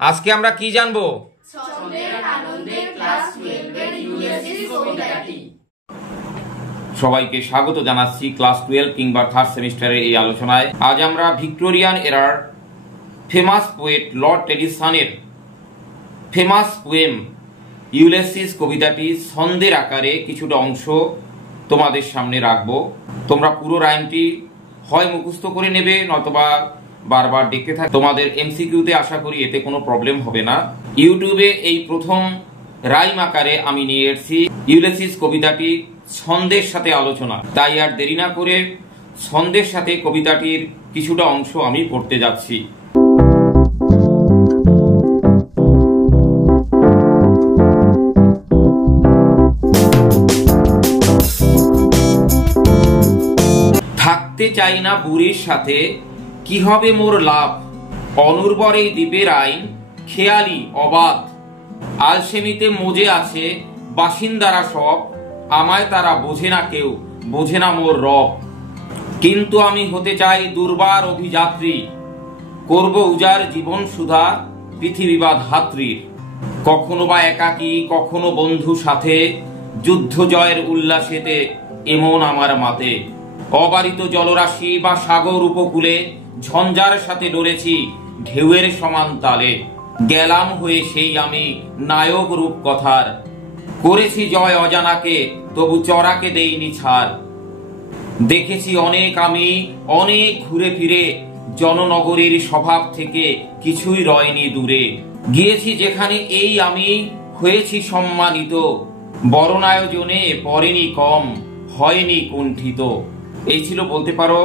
আজকে আমরা কি জানবো? সবাইকে স্বাগত জানাচ্ছি ক্লাস 12 কিংবা 3rd সেমিস্টারের এই আলোচনায়। আজ আমরা ভিক্টোরিয়ান এরার ফেমাস পোয়েট লর্ড টেনিসনের ফেমাস পোয়েম ইউলিসিস কবিতাটি ছন্দের আকারে কিছুটা অংশ তোমাদের সামনে রাখবো। তোমরা পুরো রাইমটি হয় মুখস্থ করে নেবে নয়তোবা বারবার দেখতে থাকবে। তোমাদের এমসিকিউতে আশা করি এতে কোনো প্রবলেম হবে না। ইউটিউবে এই প্রথম রাইম আকারে আমি নিয়ে এসেছি ইউলিসিস কবিতাটি ছন্দের সাথে আলোচনা। তাই আর দেরি না করে ছন্দের সাথে কবিতাটির কিছুটা অংশ আমি পড়তে যাচ্ছি। থাকতে চাই না বুড়ির সাথে, কি হবে মোর লাভ? অনুর্বর এই দ্বীপের আইন খেয়ালি অবাধ। আলসেমিতে মজে আছে বাসিন্দারা সব, আমায় তারা বোঝে না কেউ, বোঝে না মোর রব। কিন্তু আমি হতে চাই দুর্বার অভিযাত্রী, করব উজার জীবন সুধা পৃথিবী বা ধাত্রীর। কখনো বা একাকী কখনো বন্ধু সাথে, যুদ্ধ জয়ের উল্লাসেতে এমন আমার মাতে। অবারিত জলরাশি বা সাগর উপকূলে ঝঞ্ঝার সাথে ডরেছি ঢেউয়ের সমান তালে। গেলাম হয়ে সেই আমি নায়ক রূপ কথার, করেছি জয় অজানাকে তবু চড়াকে দেইনি ছাড়। দেখেছি অনেক আমি অনেক ঘুরে ফিরে, জননগরীর স্বভাব থেকে কিছুই রয়নি দূরে। গিয়েছি যেখানে এই আমি হয়েছি সম্মানিত, বরণায়োজনে পড়েনি কম, হয়নি কুণ্ঠিত। এই ছিল বলতে পারো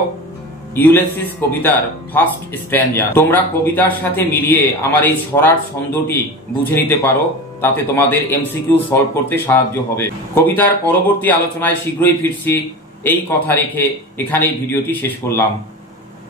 ইউলিসিস কবিতার ফার্স্ট স্ট্যানজা। তোমরা কবিতার সাথে মিলিয়ে আমার এই ছড়ার ছন্দটি বুঝে নিতে পারো, তাতে তোমাদের এমসিকিউ সলভ করতে সাহায্য হবে। কবিতার পরবর্তী আলোচনায় শীঘ্রই ফিরছি এই কথা রেখে এখানেই ভিডিওটি শেষ করলাম।